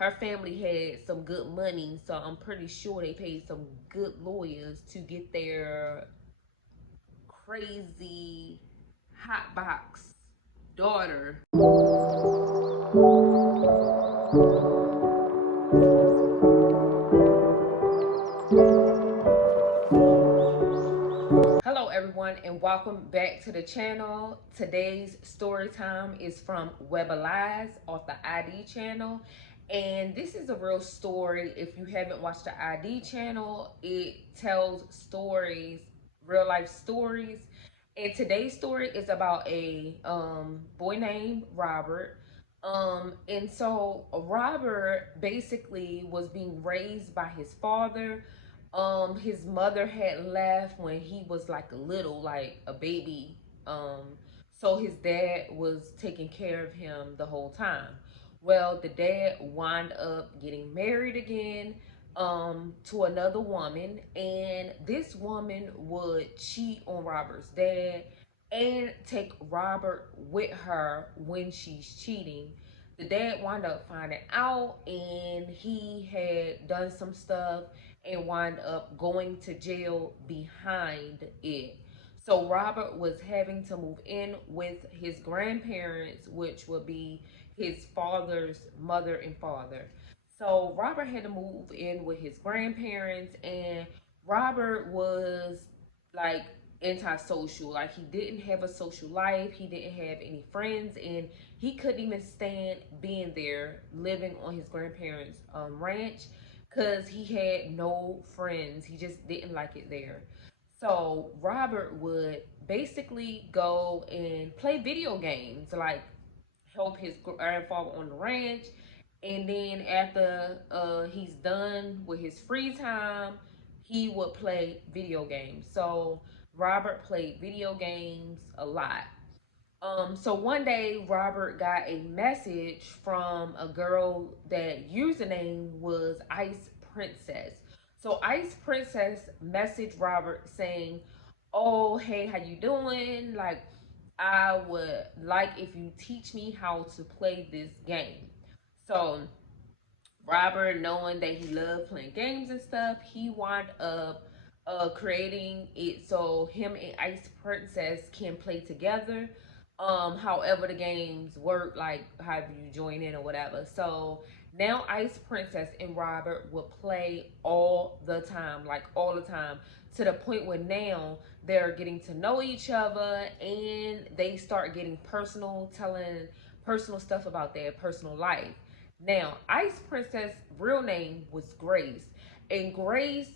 her family had some good money, so I'm pretty sure they paid some good lawyers to get their crazy hotbox daughter. Hello everyone and welcome back to the channel. Today's story time is from Webalize off the ID channel, and this is a real story. If you haven't watched the ID channel, it tells stories, real life stories, and today's story is about a boy named Robert. And so Robert basically was being raised by his father. His mother had left when he was like a little, like a baby. So his dad was taking care of him the whole time. Well, the dad wound up getting married again to another woman, and this woman would cheat on Robert's dad and take Robert with her when she's cheating. The dad wound up finding out, and he had done some stuff and wind up going to jail behind it. So Robert was having to move in with his grandparents, which would be his father's mother and father. So Robert had to move in with his grandparents, and Robert was like antisocial. Like, he didn't have a social life, he didn't have any friends, and he couldn't even stand being there living on his grandparents' ranch because he had no friends. He just didn't like it there. So Robert would basically go and play video games, like help his grandfather on the ranch. And then after he's done with his free time, he would play video games. So Robert played video games a lot. So one day Robert got a message from a girl that username was Ice Princess. So Ice Princess messaged Robert saying, "Oh, hey, how you doing? Like, I would like if you teach me how to play this game." So Robert, knowing that he loved playing games and stuff, he wound up creating it so him and Ice Princess can play together. However the games work, like how you join in or whatever. So now Ice Princess and Robert will play all the time, like all the time, to the point where now they're getting to know each other and they start getting personal, telling personal stuff about their personal life. Now, Ice Princess' real name was Grace, and Grace,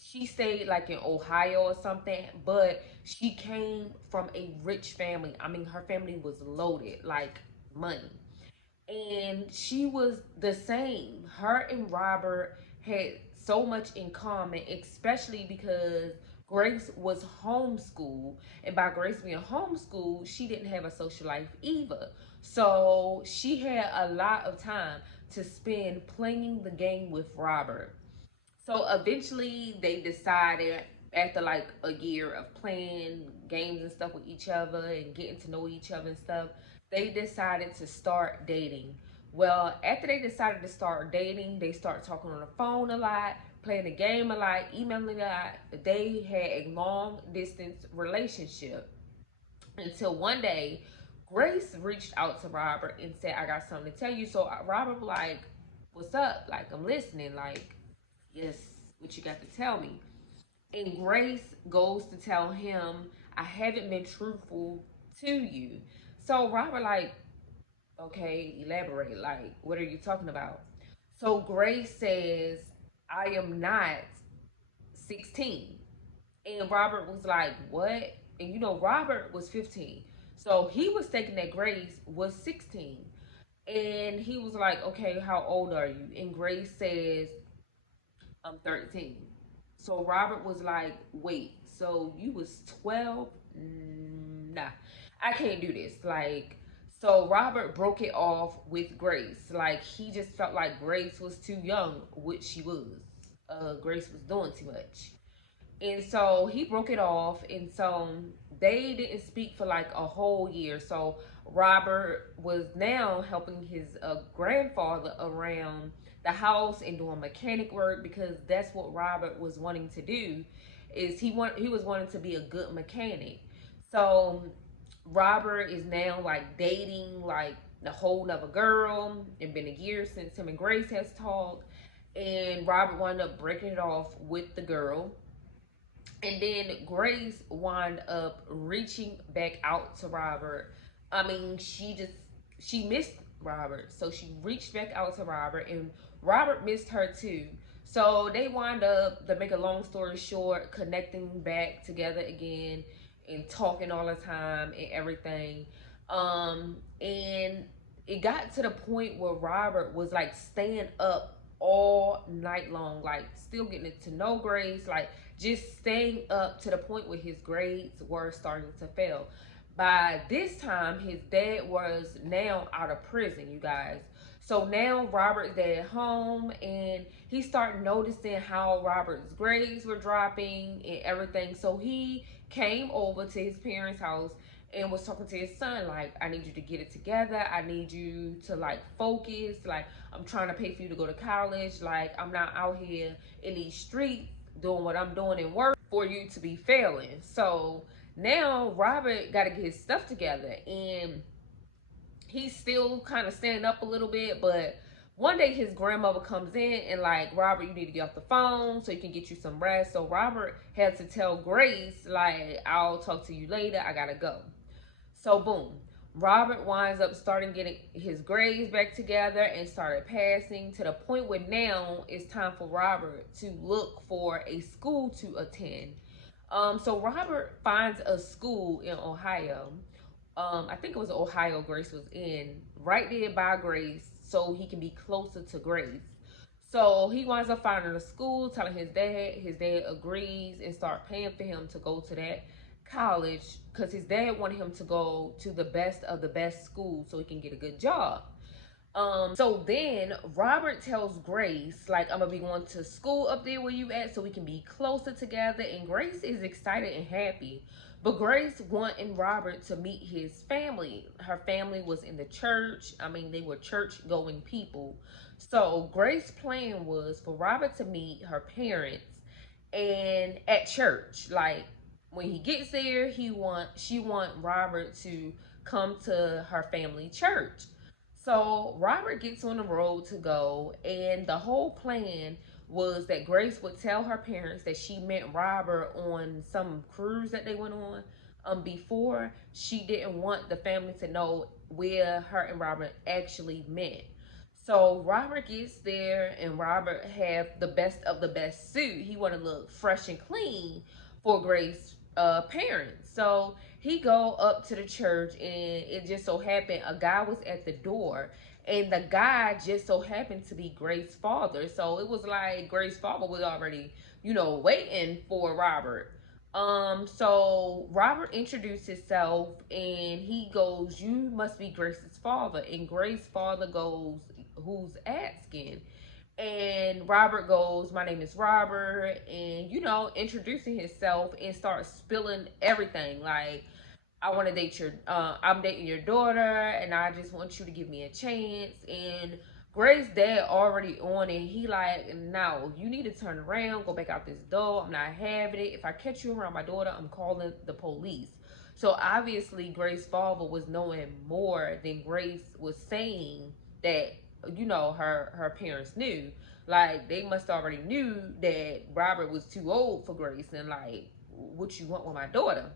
she stayed like in Ohio or something, but she came from a rich family. I mean, her family was loaded, like money, and she was the same. Her and Robert had so much in common, especially because Grace was homeschooled, and by Grace being homeschooled, she didn't have a social life either. So she had a lot of time to spend playing the game with Robert. So eventually they decided, after like a year of playing games and stuff with each other and getting to know each other and stuff, they decided to start dating. Well, after they decided to start dating, they start talking on the phone a lot, playing the game a lot, emailing a lot. They had a long distance relationship until one day Grace reached out to Robert and said, "I got something to tell you." So Robert was like, "What's up? Like, I'm listening. Like, yes, what you got to tell me?" And Grace goes to tell him, "I haven't been truthful to you." So Robert like, "Okay, elaborate. Like, what are you talking about?" So Grace says, "I am not 16." And Robert was like, "What?" And Robert was 15. So he was thinking that Grace was 16. And he was like, "Okay, how old are you?" And Grace says, "I'm 13." So Robert was like, "Wait, so you was 12? Nah, I can't do this." Like, so Robert broke it off with Grace. Like, he just felt like Grace was too young, which she was. Grace was doing too much. And so he broke it off, and so they didn't speak for like a whole year. So Robert was now helping his grandfather around the house and doing mechanic work, because that's what Robert was wanting to do. Is he was wanting to be a good mechanic. So Robert is now like dating like a whole nother girl. It's been a year since him and Grace has talked, and Robert wound up breaking it off with the girl. And then Grace wound up reaching back out to Robert. I mean, she missed Robert, so she reached back out to Robert, and Robert missed her too. So they wind up, to make a long story short, connecting back together again and talking all the time and everything. And it got to the point where Robert was like staying up all night long, like still getting to know Grace, like just staying up to the point where his grades were starting to fail. By this time, his dad was now out of prison, you guys. So now Robert's at home, and he started noticing how Robert's grades were dropping and everything. So he came over to his parents' house and was talking to his son, like, I need you to get it together. I need you to like focus. Like, I'm trying to pay for you to go to college. Like, I'm not out here in these streets doing what I'm doing in work for you to be failing. So now Robert got to get his stuff together, and he's still kind of standing up a little bit. But one day his grandmother comes in and like, Robert, you need to get off the phone so you can get you some rest. So Robert had to tell Grace, like, I'll talk to you later, I gotta go. So boom, Robert winds up starting getting his grades back together and started passing, to the point where now it's time for Robert to look for a school to attend. So Robert finds a school in Ohio. I think it was Ohio Grace was in, right there by Grace, so he can be closer to Grace. So he winds up finding a school, telling his dad. His dad agrees and start paying for him to go to that college, because his dad wanted him to go to the best of the best school so he can get a good job. So then Robert tells Grace, like, I'm gonna be going to school up there where you at so we can be closer together. And Grace is excited and happy. But Grace wanting Robert to meet his family. Her family was in the church. I mean, they were church going people. So Grace's plan was for Robert to meet her parents and at church. Like, when he gets there, she want Robert to come to her family church. So Robert gets on the road to go, and the whole plan was that Grace would tell her parents that she met Robert on some cruise that they went on. Before, she didn't want the family to know where her and Robert actually met. So Robert gets there, and Robert have the best of the best suit. He want to look fresh and clean for Grace's parents. So he go up to the church, and it just so happened a guy was at the door, and the guy just so happened to be Grace's father. So it was like Grace's father was already, waiting for Robert. So Robert introduced himself, and he goes, you must be Grace's father. And Grace's father goes, who's asking? And Robert goes, my name is Robert, and introducing himself, and starts spilling everything. Like, I want to date I'm dating your daughter, and I just want you to give me a chance. And Grace's dad already on it. He like, no, you need to turn around, go back out this door. I'm not having it. If I catch you around my daughter, I'm calling the police. So obviously Grace's father was knowing more than Grace was saying that, her parents knew. Like, they must already knew that Robert was too old for Grace, and like, what you want with my daughter?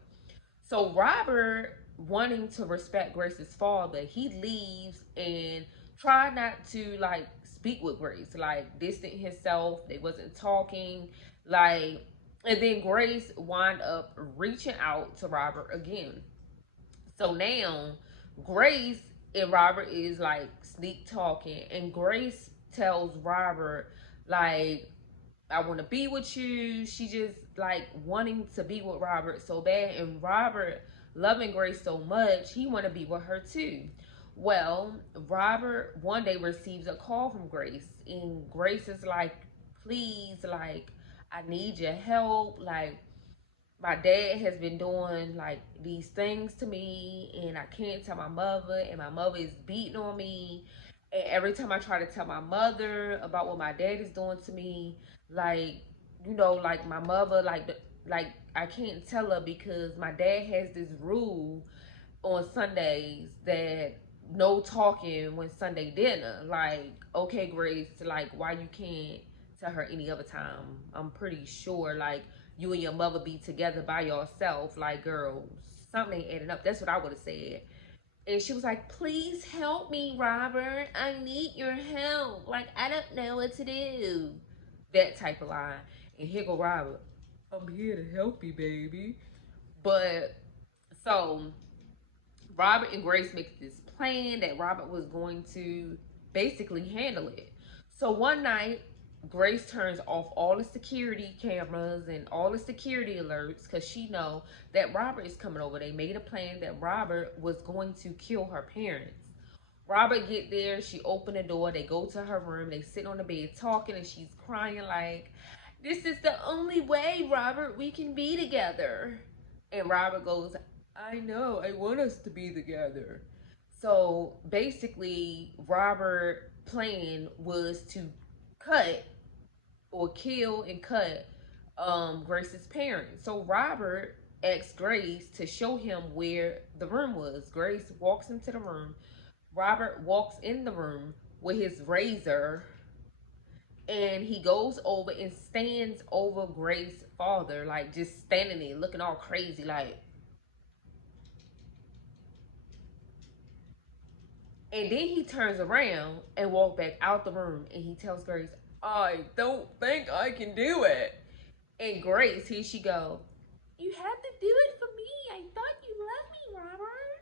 So Robert, wanting to respect Grace's father, he leaves and try not to like speak with Grace, like distant himself. They wasn't talking, like, and then Grace wind up reaching out to Robert again. So now Grace and Robert is like sneak talking, and Grace tells Robert, like, I want to be with you. She just like wanting to be with Robert so bad, and Robert loving Grace so much, he want to be with her too. Well, Robert one day receives a call from Grace, and Grace is like, please, like, I need your help. Like, my dad has been doing like these things to me, and I can't tell my mother, and my mother is beating on me. And every time I try to tell my mother about what my dad is doing to me, like, like my mother, like I can't tell her because my dad has this rule on Sundays that no talking when Sunday dinner. Like, okay, Grace, like, why you can't tell her any other time? I'm pretty sure, like, you and your mother be together by yourself. Like, girl, something ain't adding up. That's what I would have said. And she was like, please help me, Robert. I need your help. Like, I don't know what to do. That type of line. And here go Robert. I'm here to help you, baby. But so Robert and Grace make this plan that Robert was going to basically handle it. So one night, Grace turns off all the security cameras and all the security alerts because she know that Robert is coming over. They made a plan that Robert was going to kill her parents. Robert get there, she open the door, they go to her room, they sit on the bed talking, and she's crying like, this is the only way, Robert, we can be together. And Robert goes, I know, I want us to be together. So basically, Robert's plan was to cut or kill and cut Grace's parents. So Robert asked Grace to show him where the room was. Grace walks into the room. Robert walks in the room with his razor, and he goes over and stands over Grace's father, like just standing there looking all crazy, like. And then he turns around and walks back out the room, and he tells Grace, I don't think I can do it. And Grace, here she go, you have to do it for me. I thought you loved me, Robert.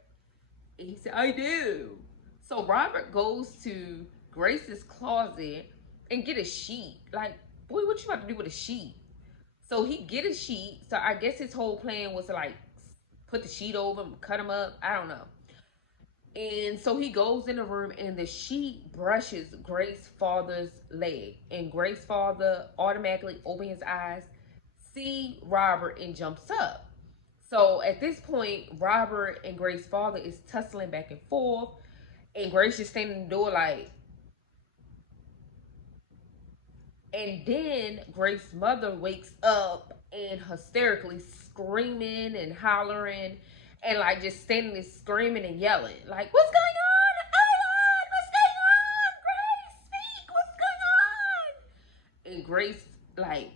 And he said, I do. So Robert goes to Grace's closet and get a sheet. Like, boy, what you about to do with a sheet? So he get a sheet. So I guess his whole plan was to like put the sheet over him, cut him up. I don't know. And so he goes in the room, and the sheet brushes Grace's father's leg. And Grace's father automatically opens his eyes, see Robert, and jumps up. So at this point, Robert and Grace's father is tussling back and forth. And Grace just standing in the door like. And then Grace's mother wakes up and hysterically screaming and hollering. And like just standing there screaming and yelling. Like, what's going on? Ivan, what's going on? Grace, speak, what's going on? And Grace, like,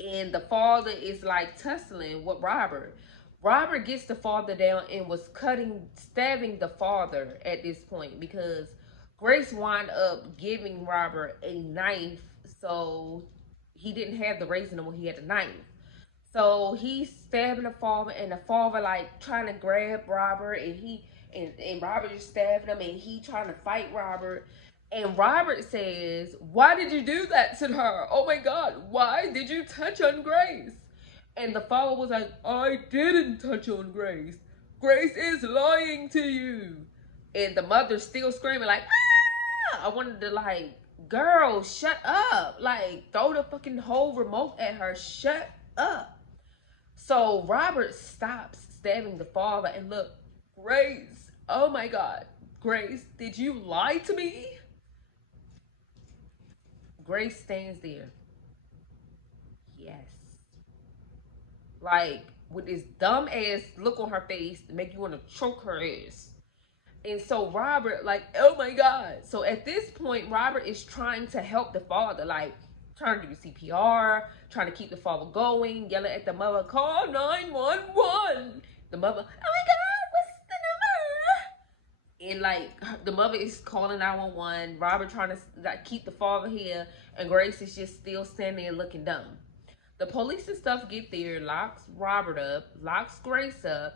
and the father is like tussling with Robert. Robert gets the father down and was stabbing the father at this point because Grace wound up giving Robert a knife, so he didn't have the razor anymore, he had a knife. So he's stabbing the father, and the father like trying to grab Robert, and Robert just stabbing him, and he trying to fight Robert. And Robert says, why did you do that to her? Oh my God, why did you touch on Grace? And the father was like, I didn't touch on Grace. Grace is lying to you. And the mother's still screaming like, ah! I wanted to like, girl, shut up. Like, throw the fucking whole remote at her. Shut up. So Robert stops stabbing the father and look, Grace, oh my God, Grace, did you lie to me? Grace stands there. Yes. Like, with this dumb ass look on her face to make you want to choke her ass. And so Robert, like, oh my God. So at this point, Robert is trying to help the father, like, trying to do CPR, trying to keep the father going, yelling at the mother, call 911. The mother, oh my God, what's the number? And like, the mother is calling 911. Robert trying to like keep the father here, and Grace is just still standing there looking dumb. The police and stuff get there, locks Robert up, locks Grace up,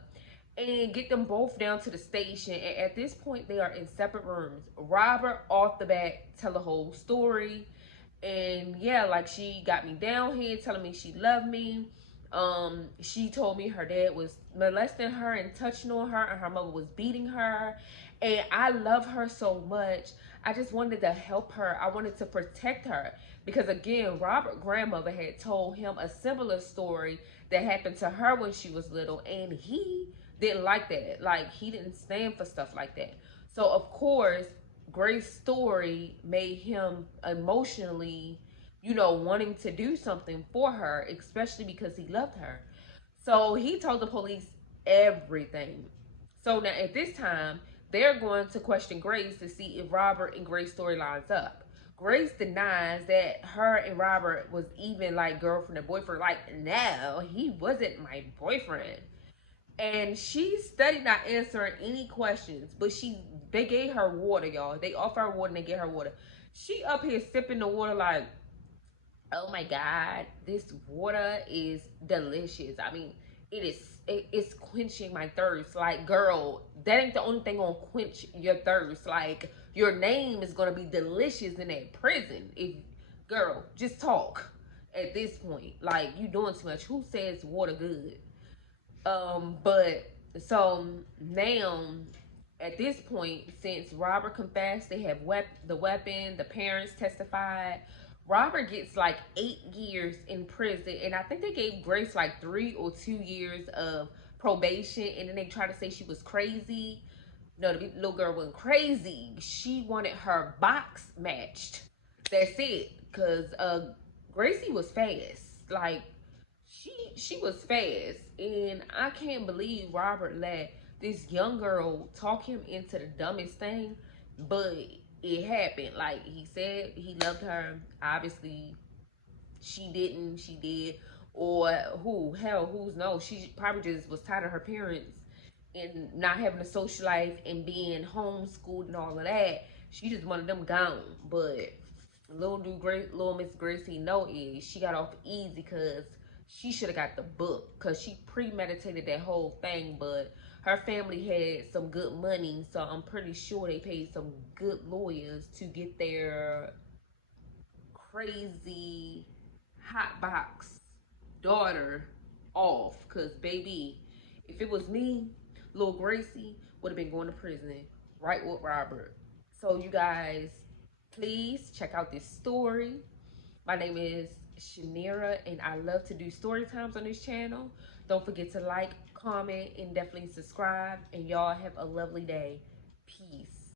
and get them both down to the station. And at this point, they are in separate rooms. Robert off the bat tell the whole story. And yeah, like, she got me down here telling me she loved me. She told me her dad was molesting her and touching on her, and her mother was beating her. And I love her so much. I just wanted to help her. I wanted to protect her. Because again, Robert's grandmother had told him a similar story that happened to her when she was little, and he didn't like that. Like, he didn't stand for stuff like that. So of course, Grace's story made him emotionally, wanting to do something for her, especially because he loved her. So he told the police everything. So now at this time, they're going to question Grace to see if Robert and Grace's story lines up. Grace denies that her and Robert was even like girlfriend and boyfriend. Like, no, he wasn't my boyfriend. And she studied not answering any questions, but they gave her water, y'all. They offered her water and they gave her water. She up here sipping the water like, oh my god, this water is delicious. I mean, it's quenching my thirst. Like, girl, that ain't the only thing gonna quench your thirst. Like, your name is gonna be delicious in that prison. If girl, just talk at this point. Like, you doing too much. Who says water good? But so now at this point, since Robert confessed, they have the weapon, the parents testified. Robert gets like 8 years in prison, and I think they gave Grace like 3 or 2 years of probation, and then they tried to say she was crazy. No, the little girl wasn't crazy. She wanted her box matched. That's it. Cause Gracie was fast. Like, she was fast, and I can't believe Robert let this young girl talk him into the dumbest thing, but it happened. Like, he said he loved her. Obviously, she didn't. She did. Or who's knows? She probably just was tired of her parents and not having a social life and being homeschooled and all of that. She just wanted them gone. But little Miss Gracie know is she got off easy because she should have got the book, because she premeditated that whole thing. But her family had some good money, so I'm pretty sure they paid some good lawyers to get their crazy hot box daughter off. Because baby, if it was me, little Gracie would have been going to prison right with Robert. So you guys, please check out this story. My name is Shanira, and I love to do story times on this channel. Don't forget to like, comment, and definitely subscribe. And y'all have a lovely day. Peace.